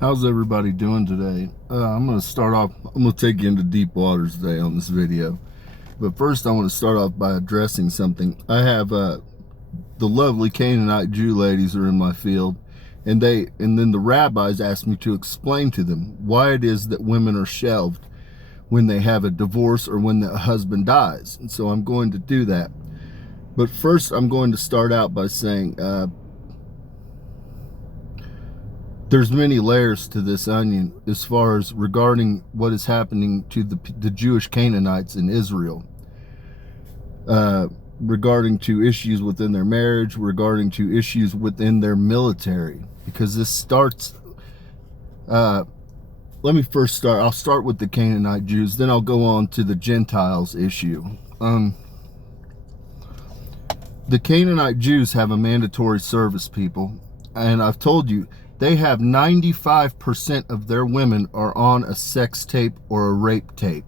How's everybody doing today? I'm going to start off, I'm going to take you into deep waters today on this video. But first I want to start off by addressing something. I have the lovely Canaanite Jew ladies are in my field, and then the rabbis asked me to explain to them why it is that women are shelved when they have a divorce or when the husband dies. And so I'm going to do that. But first I'm going to start out by saying there's many layers to this onion as far as regarding what is happening to the Jewish Canaanites in Israel, regarding to issues within their marriage, regarding to issues within their military, because this starts, I'll start with the Canaanite Jews, then I'll go on to the Gentiles issue. The Canaanite Jews have a mandatory service, people, and I've told you, they have 95% of their women are on a sex tape or a rape tape.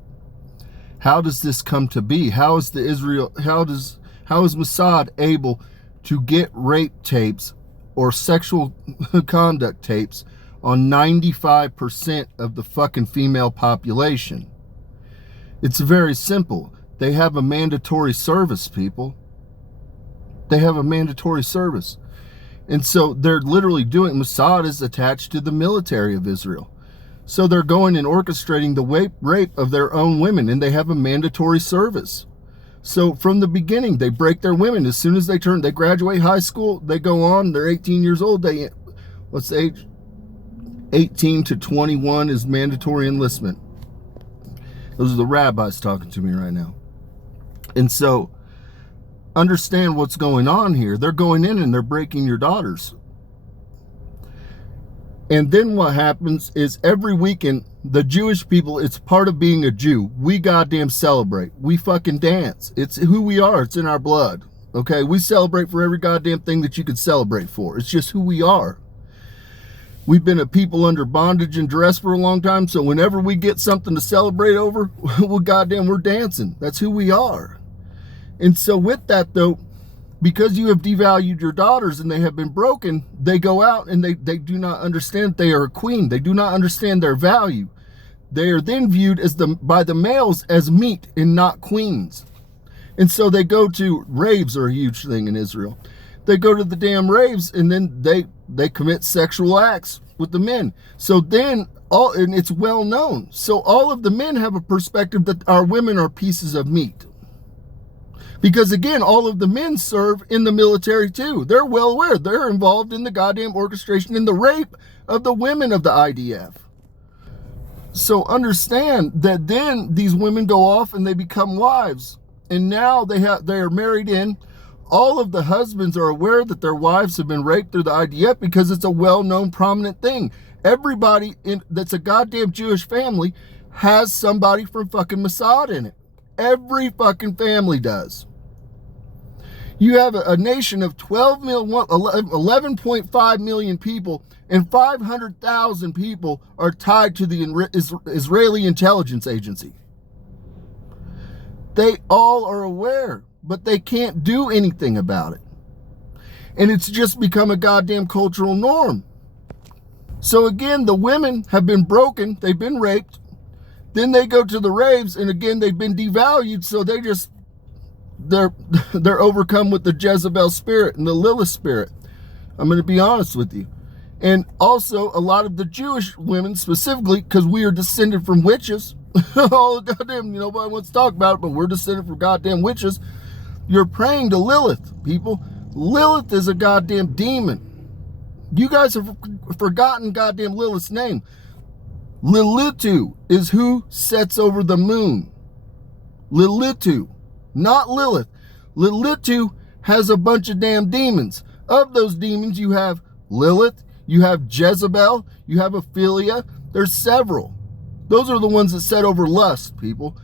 How does this come to be? How is Mossad able to get rape tapes or sexual conduct tapes on 95% of the fucking female population? It's very simple. They have a mandatory service, people. They have a mandatory service. And so they're literally doing, Mossad is attached to the military of Israel. So they're going and orchestrating the rape of their own women, and they have a mandatory service. So from the beginning, they break their women. As soon as they graduate high school, they go on, they're 18 years old. What's the age? 18 to 21 is mandatory enlistment. Those are the rabbis talking to me right now. And so, understand what's going on here. They're going in and they're breaking your daughters. And then what happens is every weekend, the Jewish people, it's part of being a Jew. We goddamn celebrate. We fucking dance. It's who we are. It's in our blood. Okay? We celebrate for every goddamn thing that you could celebrate for. It's just who we are. We've been a people under bondage and duress for a long time, so whenever we get something to celebrate over, well, goddamn, we're dancing. That's who we are. And so with that, though, because you have devalued your daughters and they have been broken, they go out and they do not understand they are a queen. They do not understand their value. They are then viewed by the males as meat and not queens. And so they go to, raves are a huge thing in Israel. They go to the damn raves and then they commit sexual acts with the men. So then, and it's well known. So all of the men have a perspective that our women are pieces of meat. Because again, all of the men serve in the military too. They're well aware. They're involved in the goddamn orchestration in the rape of the women of the IDF. So understand that then these women go off and they become wives. And now they are married in. All of the husbands are aware that their wives have been raped through the IDF because it's a well-known prominent thing. Everybody that's a goddamn Jewish family has somebody from fucking Mossad in it. Every fucking family does. You have a nation of 11.5 million people, and 500,000 people are tied to the Israeli intelligence agency. They all are aware, but they can't do anything about it. And it's just become a goddamn cultural norm. So again, the women have been broken, they've been raped, then they go to the raves, and again, they've been devalued, so they're overcome with the Jezebel spirit and the Lilith spirit. I'm going to be honest with you. And also, a lot of the Jewish women, specifically, because we are descended from witches. Oh, goddamn, nobody wants to talk about it, but we're descended from goddamn witches. You're praying to Lilith, people. Lilith is a goddamn demon. You guys have forgotten goddamn Lilith's name. Lilitu is who sets over the moon. Lilitu, not Lilith. Lilitu has a bunch of damn demons. Of those demons, you have Lilith, you have Jezebel, you have Ophelia. There's several. Those are the ones that set over lust, people.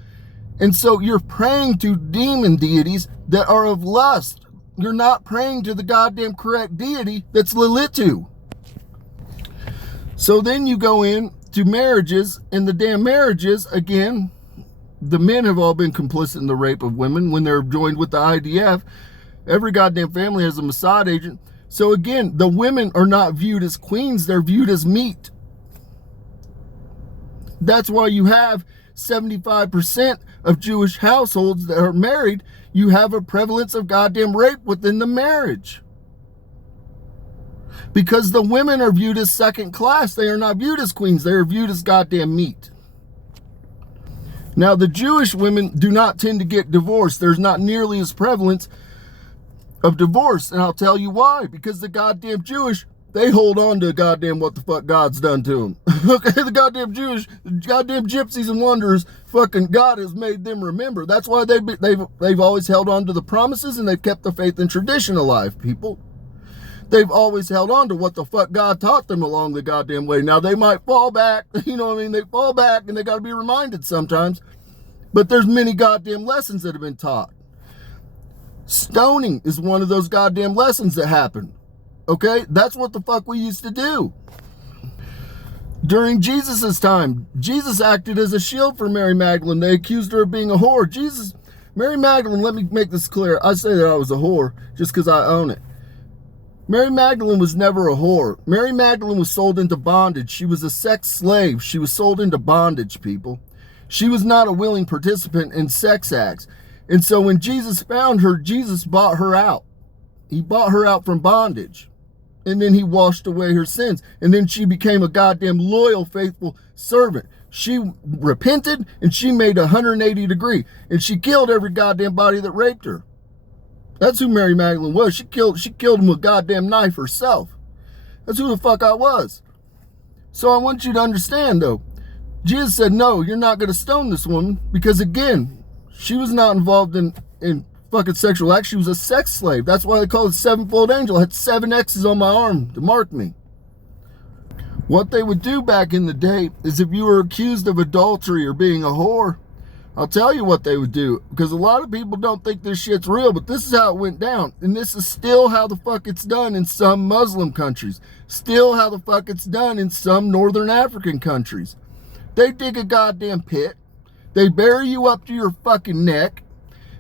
And so you're praying to demon deities that are of lust. You're not praying to the goddamn correct deity that's Lilitu. So then you go in to marriages, and the damn marriages, again, the men have all been complicit in the rape of women when they're joined with the IDF. Every goddamn family has a Mossad agent. So again, the women are not viewed as queens, they're viewed as meat. That's why you have 75% of Jewish households that are married, you have a prevalence of goddamn rape within the marriage. Because the women are viewed as second class. They are not viewed as queens. They are viewed as goddamn meat. Now, the Jewish women do not tend to get divorced. There's not nearly as prevalence of divorce. And I'll tell you why. Because the goddamn Jewish, they hold on to goddamn what the fuck God's done to them. Okay, the goddamn Jewish, goddamn gypsies and wanderers, fucking God has made them remember. That's why they've always held on to the promises and they've kept the faith and tradition alive, people. They've always held on to what the fuck God taught them along the goddamn way. Now, they might fall back, you know what I mean? They fall back and they got to be reminded sometimes. But there's many goddamn lessons that have been taught. Stoning is one of those goddamn lessons that happened. Okay? That's what the fuck we used to do. During Jesus' time, Jesus acted as a shield for Mary Magdalene. They accused her of being a whore. Mary Magdalene, let me make this clear. I say that I was a whore just because I own it. Mary Magdalene was never a whore. Mary Magdalene was sold into bondage. She was a sex slave. She was sold into bondage, people. She was not a willing participant in sex acts. And so when Jesus found her, Jesus bought her out. He bought her out from bondage. And then he washed away her sins. And then she became a goddamn loyal, faithful servant. She repented and she made a 180 degree. And she killed every goddamn body that raped her. That's who Mary Magdalene was. She killed him with a goddamn knife herself. That's who the fuck I was. So I want you to understand, though. Jesus said, no, you're not going to stone this woman. Because, again, she was not involved in fucking sexual acts. She was a sex slave. That's why they call it sevenfold angel. I had 7 X's on my arm to mark me. What they would do back in the day is if you were accused of adultery or being a whore, I'll tell you what they would do, because a lot of people don't think this shit's real, but this is how it went down. And this is still how the fuck it's done in some Muslim countries. Still how the fuck it's done in some Northern African countries. They dig a goddamn pit. They bury you up to your fucking neck.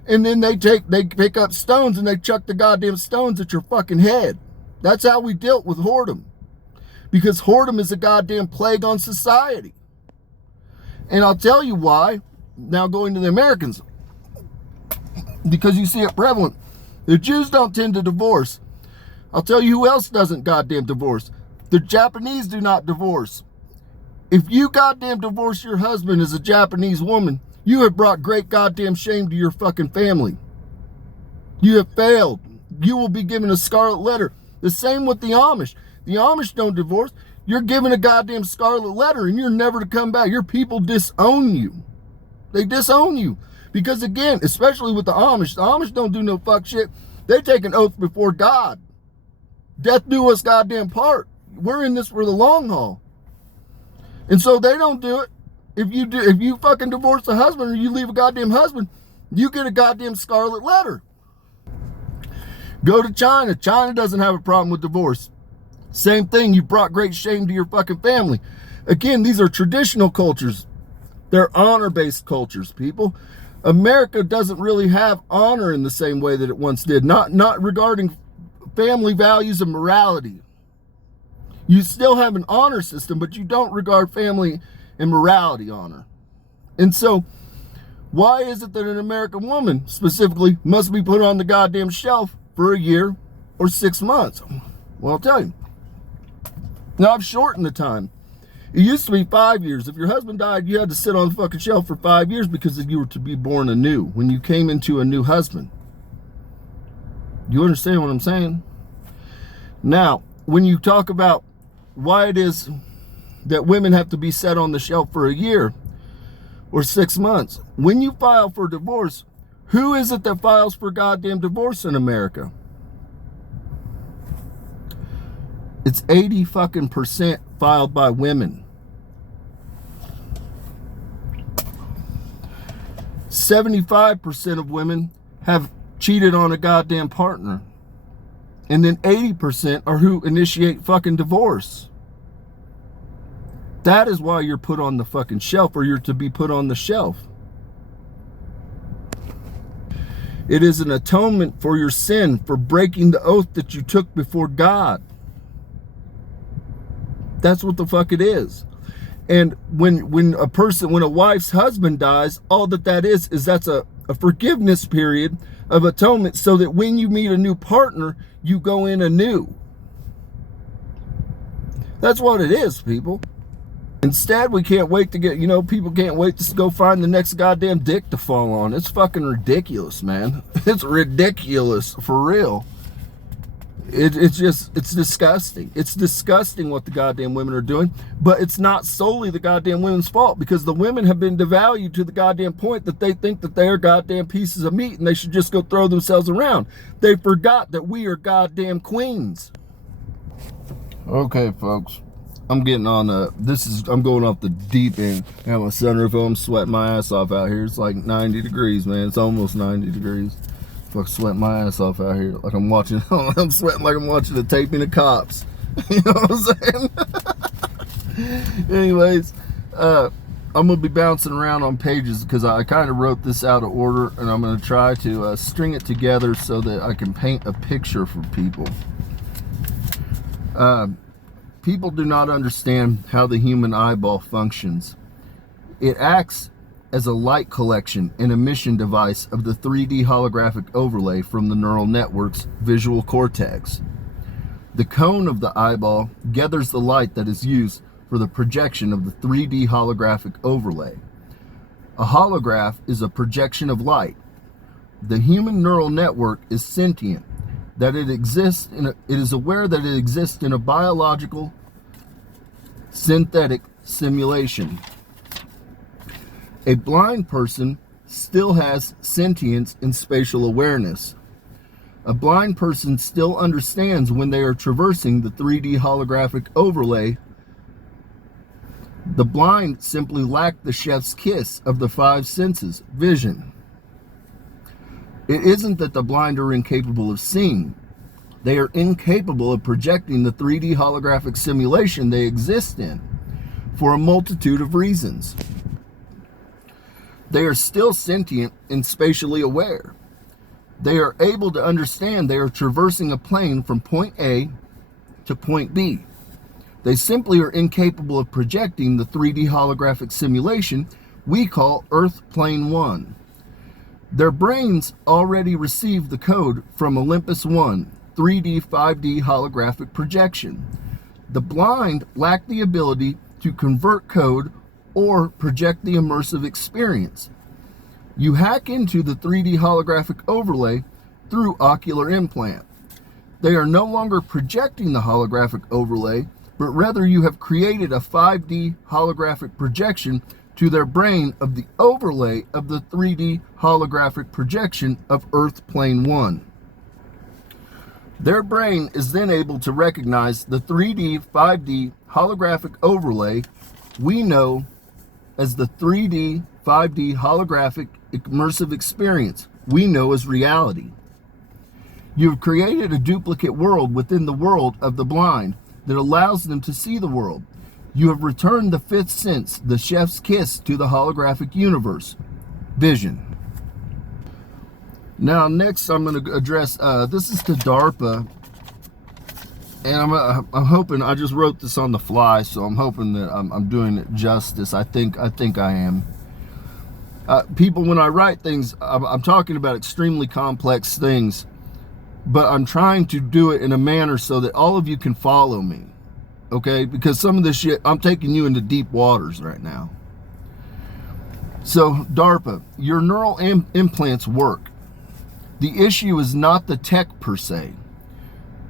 And then they pick up stones and they chuck the goddamn stones at your fucking head. That's how we dealt with whoredom. Because whoredom is a goddamn plague on society. And I'll tell you why. Now going to the Americans, because you see it prevalent. The Jews don't tend to divorce. I'll tell you who else doesn't goddamn divorce. The Japanese do not divorce. If you goddamn divorce your husband as a Japanese woman, you have brought great goddamn shame to your fucking family. You have failed. You will be given a scarlet letter. The same with the Amish. The Amish don't divorce. You're given a goddamn scarlet letter and you're never to come back. Your people disown you. They disown you. Because again, especially with the Amish don't do no fuck shit. They take an oath before God. Death do us goddamn part. We're in this for the long haul. And so they don't do it. If you fucking divorce a husband or you leave a goddamn husband, you get a goddamn scarlet letter. Go to China. China doesn't have a problem with divorce. Same thing. You brought great shame to your fucking family. Again, these are traditional cultures. They're honor-based cultures, people. America doesn't really have honor in the same way that it once did. Not regarding family values and morality. You still have an honor system, but you don't regard family and morality honor. And so, why is it that an American woman, specifically, must be put on the goddamn shelf for a year or 6 months? Well, I'll tell you. Now, I've shortened the time. It used to be 5 years. If your husband died, you had to sit on the fucking shelf for 5 years because you were to be born anew when you came into a new husband. You understand what I'm saying? Now, when you talk about why it is that women have to be set on the shelf for a year or 6 months, when you file for divorce, who is it that files for goddamn divorce in America? It's 80 fucking % filed by women. 75% of women have cheated on a goddamn partner. And then 80% are who initiate fucking divorce. That is why you're put on the fucking shelf, or you're to be put on the shelf. It is an atonement for your sin, for breaking the oath that you took before God. That's what the fuck it is. And when a wife's husband dies, all that is that's a forgiveness period of atonement, so that when you meet a new partner, you go in anew. That's what it is, people. Instead, we can't wait to get, people can't wait to go find the next goddamn dick to fall on. It's fucking ridiculous, man. It's ridiculous, for real. It's disgusting. It's disgusting what the goddamn women are doing, but it's not solely the goddamn women's fault, because the women have been devalued to the goddamn point that they think that they are goddamn pieces of meat and they should just go throw themselves around. They forgot that we are goddamn queens. Okay, folks. I'm getting on I'm going off the deep end. I have my sunroof on, I'm sweating my ass off out here. It's like 90 degrees, man. It's almost 90 degrees. Fuck, sweating my ass off out here. Like I'm sweating like I'm watching the taping of Cops. You know what I'm saying? Anyways, I'm gonna be bouncing around on pages because I kind of wrote this out of order, and I'm gonna try to string it together so that I can paint a picture for people. People do not understand how the human eyeball functions. It acts as a light collection and emission device of the 3D holographic overlay from the neural network's visual cortex. The cone of the eyeball gathers the light that is used for the projection of the 3D holographic overlay. A holograph is a projection of light. The human neural network is sentient, that it is aware that it exists in a biological synthetic simulation. A blind person still has sentience and spatial awareness. A blind person still understands when they are traversing the 3D holographic overlay. The blind simply lack the chef's kiss of the five senses, vision. It isn't that the blind are incapable of seeing. They are incapable of projecting the 3D holographic simulation they exist in for a multitude of reasons. They are still sentient and spatially aware. They are able to understand they are traversing a plane from point A to point B. They simply are incapable of projecting the 3D holographic simulation we call Earth Plane 1. Their brains already received the code from Olympus 1, 3D, 5D holographic projection. The blind lack the ability to convert code or project the immersive experience. You hack into the 3D holographic overlay through ocular implant. They are no longer projecting the holographic overlay, but rather you have created a 5D holographic projection to their brain of the overlay of the 3D holographic projection of Earth Plane 1. Their brain is then able to recognize the 3D, 5D holographic overlay we know as the 3D, 5D holographic immersive experience we know as reality. You have created a duplicate world within the world of the blind that allows them to see the world. You have returned the fifth sense, the chef's kiss, to the holographic universe, vision. Now, next I'm going to address, this is to DARPA, and I'm hoping, I just wrote this on the fly, so I'm hoping that I'm doing it justice. I think I am. People, when I write things, I'm talking about extremely complex things, but I'm trying to do it in a manner so that all of you can follow me, okay? Because some of this shit, I'm taking you into deep waters right now. So, DARPA, your neural implants work. The issue is not the tech per se.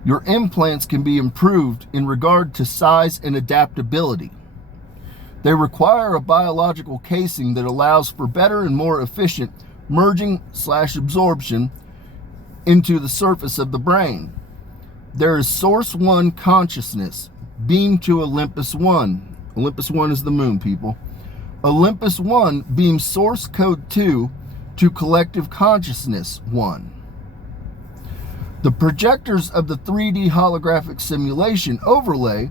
Your implants can be improved in regard to size and adaptability. They require a biological casing that allows for better and more efficient merging/absorption into the surface of the brain. There is Source 1 consciousness, beamed to Olympus 1. Olympus 1 is the moon, people. Olympus 1 beams Source Code 2 to Collective Consciousness 1. The projectors of the 3D holographic simulation overlay,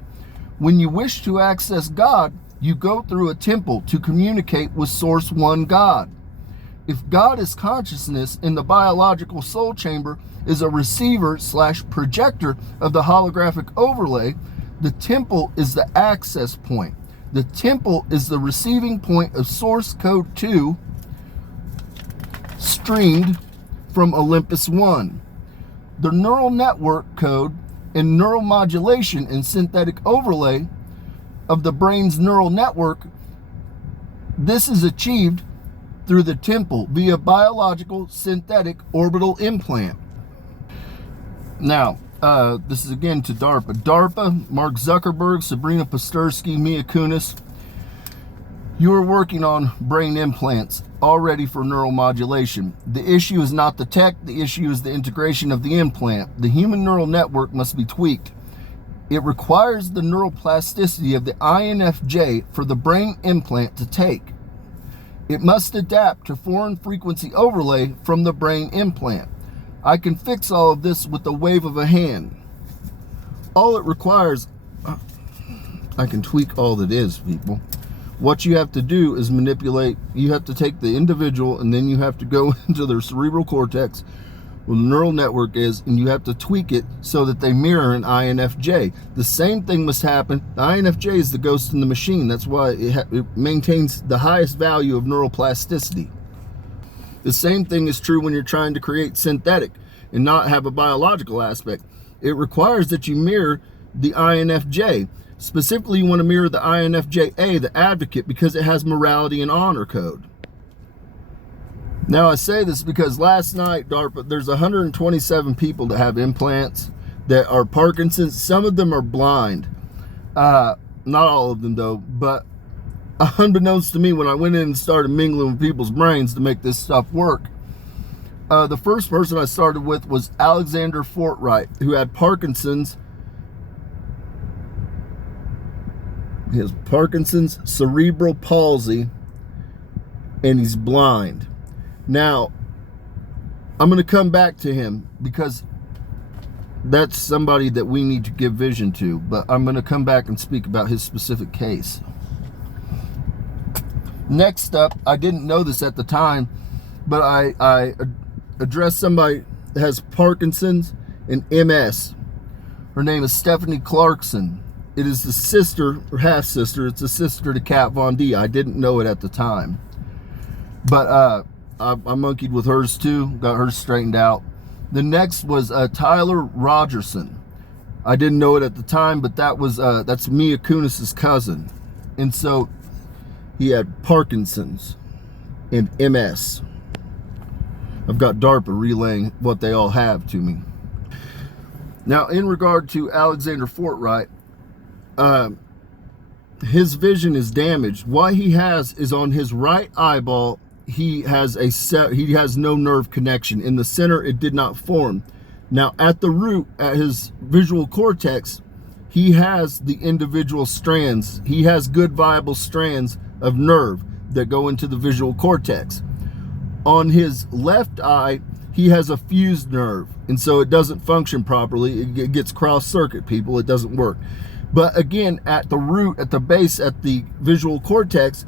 when you wish to access God, you go through a temple to communicate with Source 1 God. If God is consciousness and the biological soul chamber is a receiver/projector of the holographic overlay, the temple is the access point. The temple is the receiving point of source code 2 streamed from Olympus 1. The neural network code and neuromodulation and synthetic overlay of the brain's neural network, this is achieved through the temple via biological synthetic orbital implant. Now, this is again to DARPA. DARPA, Mark Zuckerberg, Sabrina Pastursky, Mia Kunis, you are working on brain implants already for neuromodulation. The issue is not the tech, the issue is the integration of the implant. The human neural network must be tweaked. It requires the neuroplasticity of the INFJ for the brain implant to take. It must adapt to foreign frequency overlay from the brain implant. I can fix all of this with the wave of a hand. All it requires, I can tweak all that is, people. What you have to do is manipulate. You have to take the individual and then you have to go into their cerebral cortex where the neural network is, and you have to tweak it so that they mirror an INFJ. The same thing must happen. The INFJ is the ghost in the machine. That's why it maintains the highest value of neuroplasticity. The same thing is true when you're trying to create synthetic and not have a biological aspect. It requires that you mirror the INFJ. Specifically, you want to mirror the INFJA, the advocate, because it has morality and honor code. Now, I say this because last night, DARPA, there's 127 people that have implants that are Parkinson's. Some of them are blind. Not all of them, though, but unbeknownst to me, when I went in and started mingling with people's brains to make this stuff work, the first person I started with was Alexander Fortright, who had Parkinson's. He has Parkinson's, cerebral palsy, and he's blind. Now, I'm going to come back to him because that's somebody that we need to give vision to, but I'm going to come back and speak about his specific case. Next up, I didn't know this at the time, but I addressed somebody that has Parkinson's and MS. Her name is Stephanie Clarkson. It is the sister, or half-sister, it's a sister to Kat Von D. I didn't know it at the time. But I monkeyed with hers too, got hers straightened out. The next was Tyler Rogerson. I didn't know it at the time, but that's Mia Kunis's cousin. And so he had Parkinson's and MS. I've got DARPA relaying what they all have to me. Now, in regard to Alexander Fortright, his vision is damaged. What he has is on his right eyeball, he has no nerve connection. In the center, it did not form. Now, at the root, at his visual cortex, he has the individual strands. He has good viable strands of nerve that go into the visual cortex. On his left eye, he has a fused nerve, and so it doesn't function properly. It gets cross-circuit, people. It doesn't work. But again, at the root, at the base, at the visual cortex,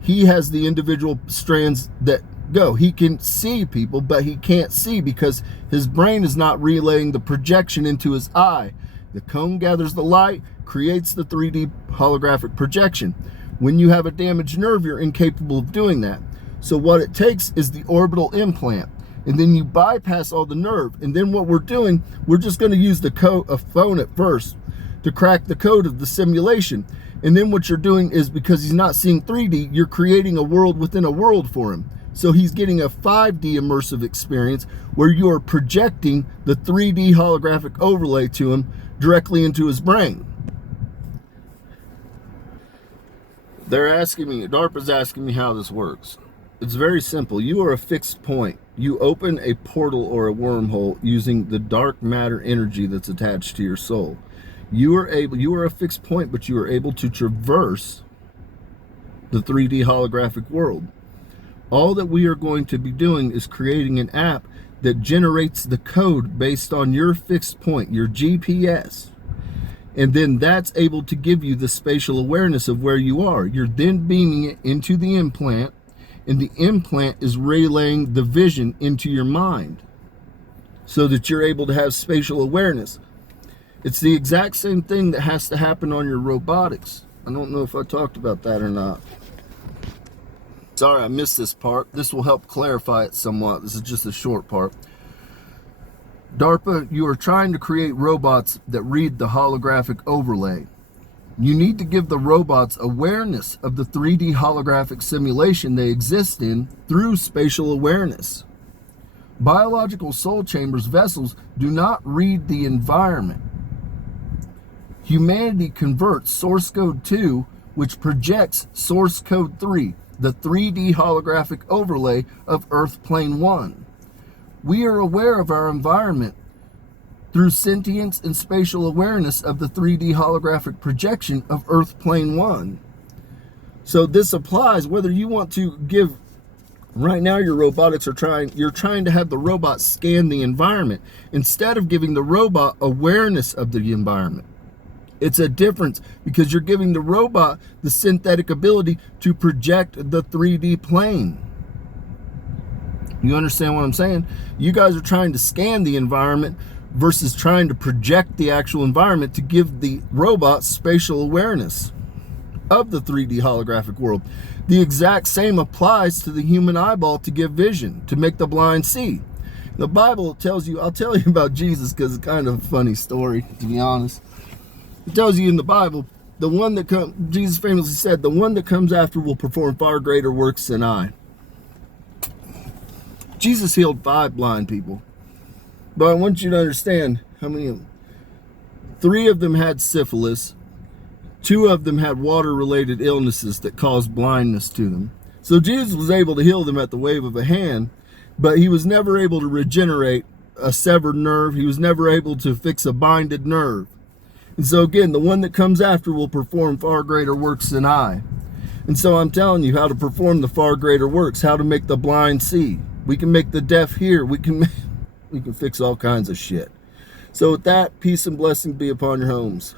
he has the individual strands that go. He can see people, but he can't see because his brain is not relaying the projection into his eye. The cone gathers the light, creates the 3D holographic projection. When you have a damaged nerve, you're incapable of doing that. So what it takes is the orbital implant. And then you bypass all the nerve. And then what we're doing, we're just going to use the phone at first to crack the code of the simulation. And then what you're doing is, because he's not seeing 3D, you're creating a world within a world for him. So he's getting a 5D immersive experience where you are projecting the 3D holographic overlay to him directly into his brain. They're asking me, DARPA's asking me how this works. It's very simple. You are a fixed point. You open a portal or a wormhole using the dark matter energy that's attached to your soul. You are a fixed point, but you are able to traverse the 3D holographic world. All that we are going to be doing is creating an app that generates the code based on your fixed point, your GPS. And then that's able to give you the spatial awareness of where you are. You're then beaming it into the implant, and the implant is relaying the vision into your mind so that you're able to have spatial awareness. It's the exact same thing that has to happen on your robotics. I don't know if I talked about that or not. Sorry, I missed this part. This will help clarify it somewhat. This is just a short part. DARPA, you are trying to create robots that read the holographic overlay. You need to give the robots awareness of the 3D holographic simulation they exist in through spatial awareness. Biological soul chambers vessels do not read the environment. Humanity converts source code 2, which projects source code 3, the 3D holographic overlay of Earth Plane 1. We are aware of our environment through sentience and spatial awareness of the 3D holographic projection of Earth Plane 1. So this applies whether you want to give, right now your robotics you're trying to have the robot scan the environment instead of giving the robot awareness of the environment. It's a difference because you're giving the robot the synthetic ability to project the 3D plane. You understand what I'm saying? You guys are trying to scan the environment versus trying to project the actual environment to give the robot spatial awareness of the 3D holographic world. The exact same applies to the human eyeball to give vision, to make the blind see. The Bible tells you, I'll tell you about Jesus because it's kind of a funny story, to be honest. It tells you in the Bible, the one that Jesus famously said, the one that comes after will perform far greater works than I. Jesus healed 5 blind people. But I want you to understand how many of them. 3 of them had syphilis. 2 of them had water-related illnesses that caused blindness to them. So Jesus was able to heal them at the wave of a hand, but he was never able to regenerate a severed nerve. He was never able to fix a binded nerve. And so again, the one that comes after will perform far greater works than I. And so I'm telling you how to perform the far greater works, how to make the blind see. We can make the deaf hear. We can fix all kinds of shit. So with that, peace and blessing be upon your homes.